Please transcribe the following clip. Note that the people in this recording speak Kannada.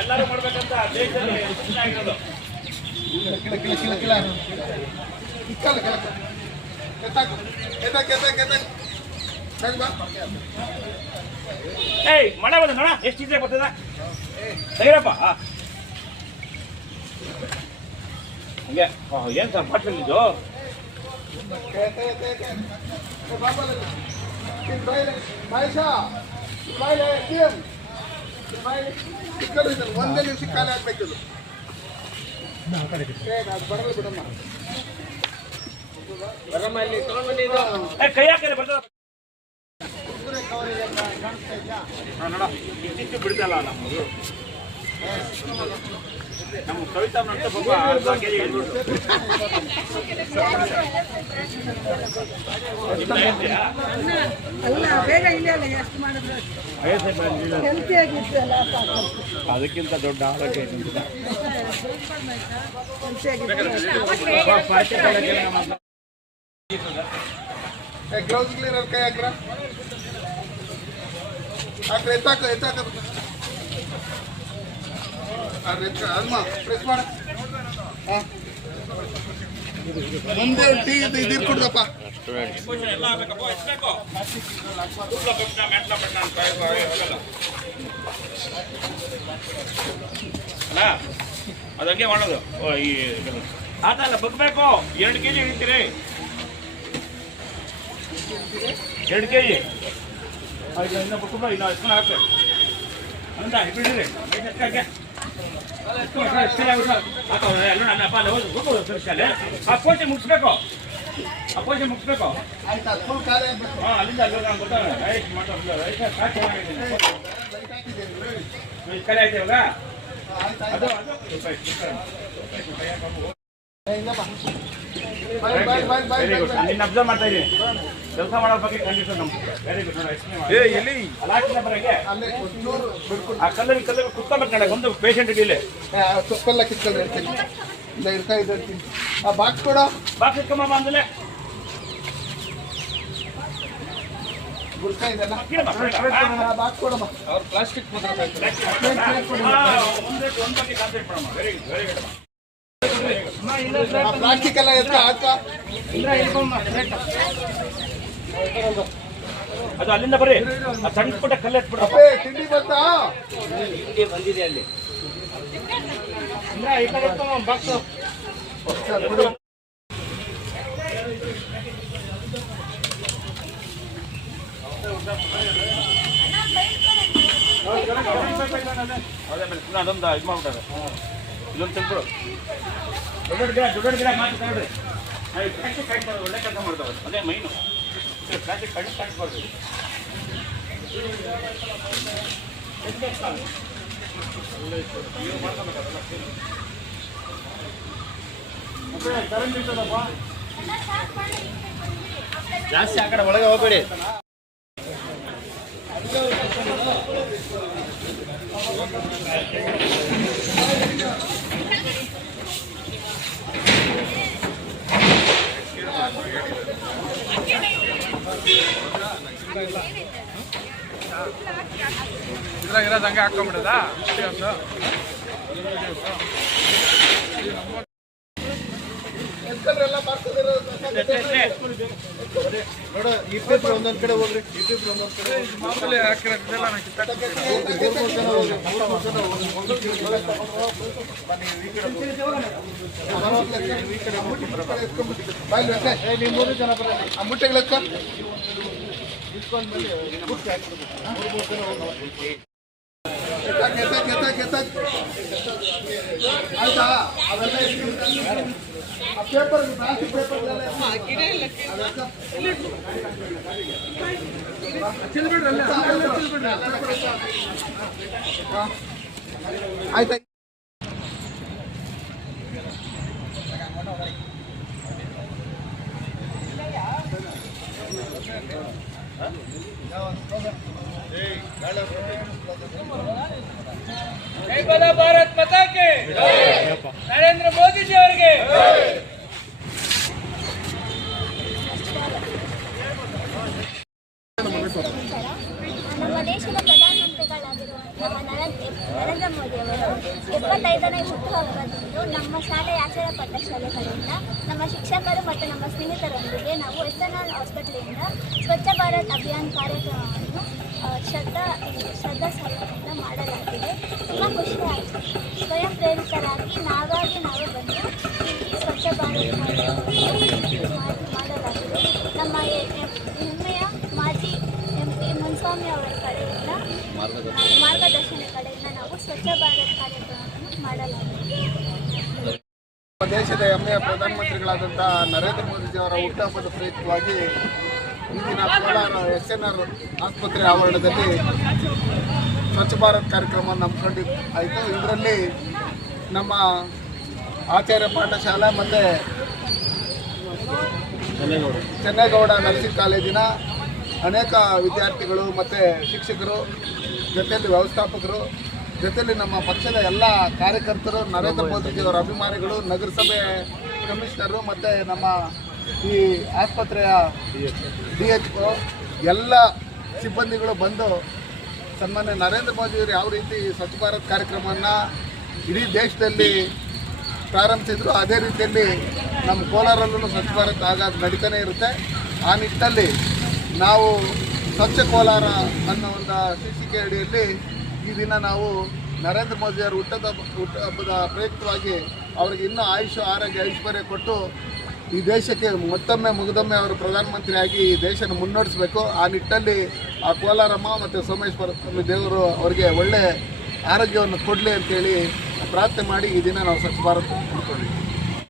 ಎಲ್ಲರೂ ಮಾಡ್ಬೇಕಂತ ದೇಶದಲ್ಲಿ ಆಗಿರೋದು. ಏಯ್ ಮಳೆ ಬಂದ ನೋಡ ಎಷ್ಟು ಈಜಾಗಿ ಬರ್ತದ ತೆಗಿರಪ್ಪ. ಹಂಗೆ ಏನ್ ಸರ್ ಬಾಟ್ಲ್ ಇದು ಒಂದೇ ನಿಮಿಷ ಖಾಲಿ ಆಗ್ಬೇಕು. ಕೈ ಹಾಕಿದ್ರೆ ಬರ್ತದ ನೋಡ ಇಷ್ಟಿಷ್ಟು ಬಿಡ್ತಲ್ಲ ನಮ್ಮದು. ನಮ್ಮ ಕವಿತಾ ಅಂತ ಪಾಪ ಅರ್ಧ ಕೆಜಿ ಹೇಳ್ಬಿಟ್ಟು ಅದಕ್ಕಿಂತ ದೊಡ್ಡ ಆರೋಗ್ಯ ಗ್ಲೌಸ್ ಕ್ಲೀನರ್ ಕೈ ಹಾಕ್ರ ಹಾಕ್ರೆ ಎತ್ತಾಕ ಅಲ್ಮ ಪ್ರೆಸ್ ಮಾಡ ಮುಂದೆ ಟೀ ಇದು ಕೊಡ್ದಪ್ಪ. ಎಲ್ಲ ಆಗ್ಬೇಕಪ್ಪ ಎಷ್ಟಬೇಕು ಅಲ್ಲ ಅದು ಹಂಗೆ ಮಾಡೋದು. ಈ ಆತಲ್ಲ ಬಗ್ಬೇಕು 2 kg ಹಿಡಿತೀರಿ 2 kg ಆಯ್ತು. ಇನ್ನು ಬಗ್ಬಿಡ ಇನ್ನು ಎತ್ಕೊಂಡು ಹಾಕ್ರಿ ಅಂತ ಬಿಡ್ರಿ ಎಲ್ಲ ನನ್ನ ಅಪ್ಪ ಆ ಪೋಷೆ ಮುಗಿಸ್ಬೇಕು ಆಯ್ತಾ ಫುಲ್ ಖಾಲಿ ಆಗ್ಬೇಕು. ಹಾಂ ಅಲ್ಲಿಂದ ಅಲ್ಲಿ ನಾನು ಗೊತ್ತಾಗ ರೈಟ್ ರೈಟ್ ಖಾಲಿ ಆಯ್ತು ಇವಾಗ ಅದು ನಿನ್ನ ಅಬ್ಸರ್ವ್ ಮಾಡ್ತಾ ಇದ್ದೀನಿ ಕೆಲಸ ಮಾಡೋ ಬಗ್ಗೆ ಖಂಡಿತ ನಮ್ಗೆ ವೆರಿ ಗುಡ್ ನೋಡಿ. ಆ ಕಲ್ಲಲ್ಲಿ ಕುತ್ಕೊಬೇಕು ಕಡೆ ಒಂದು ಪೇಷಂಟ್ ಇಲ್ಲಿ ಸೊಪ್ಪೆಲ್ಲ ಕಿತ್ಕೊಂಡು ಹೇಳ್ತೀನಿ. ಇರ್ಕಾಯಿ ಇರ್ತೀನಿ ಆ ಬಾಕ್ಸ್ ಕೊಡ ಬಾಕ್ಸ್ ಇಟ್ಕೊಂಬ ಅಂದಲೇ ಗುಡ್ಕ ಇದೆಲ್ಲ ಬಾಕ್ಸ್ ಕೊಡಮ್ಮ. ಅವ್ರು ಪ್ಲಾಸ್ಟಿಕ್ ಪ್ಲಾಸ್ಟಿಕ್ ಎಲ್ಲ ಎತ್ತ ಹಾಕ ಅದು ಅಲ್ಲಿಂದ ಬರ್ರಿ ಸಣ್ಣ ಪುಟ್ಟ ಕಲ್ಲು ಎತ್ಬಿಡ್ರಪ್ಪ. ತಿಂಡಿ ಬಂತಾ ತಿಂಡಿ ಬಂದಿದೆ ಅಲ್ಲಿ ಬಾಕ್ಸ್ ಅದೊಂದು ಇದು ಮಾಡ್ಬಿಟ್ಟಾರೆ. ಇದೊಂದು ತೆಗ್ಬಿಡು ದೊಡ್ಡ ಗಿಡ ಮಾತು ತಗೊಳ್ರಿ. ಪ್ಲಾಸ್ಟಿಕ್ ಕಟ್ ಮಾಡೋದು ಒಳ್ಳೆ ಕೆಲಸ ಮಾಡ್ತಾವೆ. ಅದೇ ಮೈನು ಪ್ಲಾಸ್ಟಿಕ್ ಕಟ್ಬಾರ್ದು. ಕರೆಂಟ್ ಇರ್ತದಪ್ಪ ಜಾಸ್ತಿ ಆ ಕಡೆ ಒಳಗೆ ಹೋಗ್ಬೇಡಿ. ಇದ್ರಾಗಿರೋದು ಹಂಗೆ ಹಾಕೊಂಡ್ಬಿಡೋದಾ ನೋಡ ಈ ಪೇಪರ್ ಒಂದೊಂದ್ ಕಡೆ ಹೋಗ್ರಿ. ಈ ಪೇಪರ್ ಒಂದೊಂದ್ ಕಡೆ ಮಾಮೂಲಿ ಹಾಕಿರೋದೆಲ್ಲ ನಾನು ನೀವು 3 ಜನ ಬರ ಆ ಮುಟ್ಟೆಗಳಕ್ಕ ಆಯ್ತಾ ಅವೆಲ್ಲ ಪೇಪರ್ ಪ್ಲಾಸ್ಟಿಕ್ ಪೇಪರ್ ಆಯ್ತಾ. जय बोलो भारत माता के नरेंद्र मोदी जी ಅವರಿಗೆ ನಮ್ಮ ದೇಶದ ಪ್ರಧಾನಮಂತ್ರಿಗಳಾಗಿರುವ ನಮ್ಮ ನರೇಂದ್ರ ಮೋದಿ ಅವರು 75ನೇ ಹುಟ್ಟುಹಬ್ಬದಂದು ನಮ್ಮ ಶಾಲೆಯ ಆಚಾರ್ಯ ಪಾಠಶಾಲೆಗಳಿಂದ ನಮ್ಮ ಶಿಕ್ಷಕರು ಮತ್ತು ನಮ್ಮ ಸ್ನೇಹಿತರೊಂದಿಗೆ ನಾವು SNR ಹಾಸ್ಪಿಟಲಿಂದ ಸ್ವಚ್ಛ ಭಾರತ್ ಅಭಿಯಾನ್ ಕಾರ್ಯಕ್ರಮವನ್ನು ಶ್ರದ್ಧಾ ಸಭೆಯಿಂದ ಮಾಡಲಾಗಿದೆ. ತುಂಬ ಖುಷಿ ಆಯಿತು. ಸ್ವಯಂ ಪ್ರೇರಿತರಾಗಿ ನಾವಾಗಿ ನಾವು ಬಂದು ಈ ಸ್ವಚ್ಛ ಭಾರತ್ ಮಾಡಲಾಗಿದೆ. ನಮ್ಮ ಹೆಮ್ಮೆಯ ಮಾಜಿ MP ಮುನ್ಸ್ವಾಮಿ ಅವರ ಕಡೆಯಿಂದ ಮಾರ್ಗದರ್ಶನ ಕಡೆಯಿಂದ ನಾವು ಸ್ವಚ್ಛ ಭಾರತ್ ಕಾರ್ಯಕ್ರಮವನ್ನು ಮಾಡಲಾಗಿದೆ. ದೇಶದ ಹೆಮ್ಮೆಯ ಪ್ರಧಾನಮಂತ್ರಿಗಳಾದಂಥ ನರೇಂದ್ರ ಮೋದಿಜಿಯವರ ಹುಟ್ಟುಹಬ್ಬದ ಪ್ರಯುಕ್ತವಾಗಿ ಇಂದಿನ ಕೋಲಾರ SNR ಆಸ್ಪತ್ರೆ ಆವರಣದಲ್ಲಿ ಸ್ವಚ್ಛ ಭಾರತ್ ಕಾರ್ಯಕ್ರಮವನ್ನು ಹಮ್ಮಿಕೊಂಡಿದ್ದು ಇದರಲ್ಲಿ ನಮ್ಮ ಆಚಾರ್ಯ ಪಾಠಶಾಲೆ ಮತ್ತು ಚೆನ್ನೇಗೌಡ ನರ್ಸಿಂಗ್ ಕಾಲೇಜಿನ ಅನೇಕ ವಿದ್ಯಾರ್ಥಿಗಳು ಮತ್ತು ಶಿಕ್ಷಕರು, ಜೊತೆಯಲ್ಲಿ ವ್ಯವಸ್ಥಾಪಕರು, ಜೊತೆಯಲ್ಲಿ ನಮ್ಮ ಪಕ್ಷದ ಎಲ್ಲ ಕಾರ್ಯಕರ್ತರು, ನರೇಂದ್ರ ಮೋದಿಜಿಯವರ ಅಭಿಮಾನಿಗಳು, ನಗರಸಭೆ ಕಮಿಷನರು ಮತ್ತು ನಮ್ಮ ಈ ಆಸ್ಪತ್ರೆಯ DHO ಎಲ್ಲ ಸಿಬ್ಬಂದಿಗಳು ಬಂದು ಸನ್ಮಾನ್ಯ ನರೇಂದ್ರ ಮೋದಿಯವರು ಯಾವ ರೀತಿ ಸ್ವಚ್ಛ ಭಾರತ್ ಕಾರ್ಯಕ್ರಮವನ್ನು ಇಡೀ ದೇಶದಲ್ಲಿ ಪ್ರಾರಂಭಿಸಿದ್ರು ಅದೇ ರೀತಿಯಲ್ಲಿ ನಮ್ಮ ಕೋಲಾರಲ್ಲೂ ಸ್ವಚ್ಛ ಭಾರತ್ ಆಗಾಗ ನಡೀತಾನೆ ಇರುತ್ತೆ. ಆ ನಿಟ್ಟಿನಲ್ಲಿ ನಾವು ಸ್ವಚ್ಛ ಕೋಲಾರ ಅನ್ನೋ ಒಂದು ಶೀರ್ಷಿಕೆ ಅಡಿಯಲ್ಲಿ ಈ ದಿನ ನಾವು ನರೇಂದ್ರ ಮೋದಿಯವರ ಹುಟ್ಟುಹಬ್ಬದ ಪ್ರಯುಕ್ತವಾಗಿ ಅವರಿಗೆ ಇನ್ನೂ ಆಯುಷ್ ಆರೋಗ್ಯ ಐಶ್ವರ್ಯ ಕೊಟ್ಟು ಈ ದೇಶಕ್ಕೆ ಮತ್ತೊಮ್ಮೆ ಮುಗಿದೊಮ್ಮೆ ಅವರು ಪ್ರಧಾನಮಂತ್ರಿಯಾಗಿ ಈ ದೇಶನ ಮುನ್ನಡೆಸಬೇಕು. ಆ ನಿಟ್ಟಿನಲ್ಲಿ ಆ ಕೋಲಾರಮ್ಮ ಮತ್ತು ಸೋಮೇಶ್ವರ ಸ್ವಾಮಿ ದೇವರು ಅವರಿಗೆ ಒಳ್ಳೆಯ ಆರೋಗ್ಯವನ್ನು ಕೊಡಲಿ ಅಂತೇಳಿ ಪ್ರಾರ್ಥನೆ ಮಾಡಿ ಈ ದಿನ ನಾವು ಸ್ವಚ್ಛ ಭಾರತ್ ಅಂದ್ಕೊಂಡಿದ್ದೀವಿ.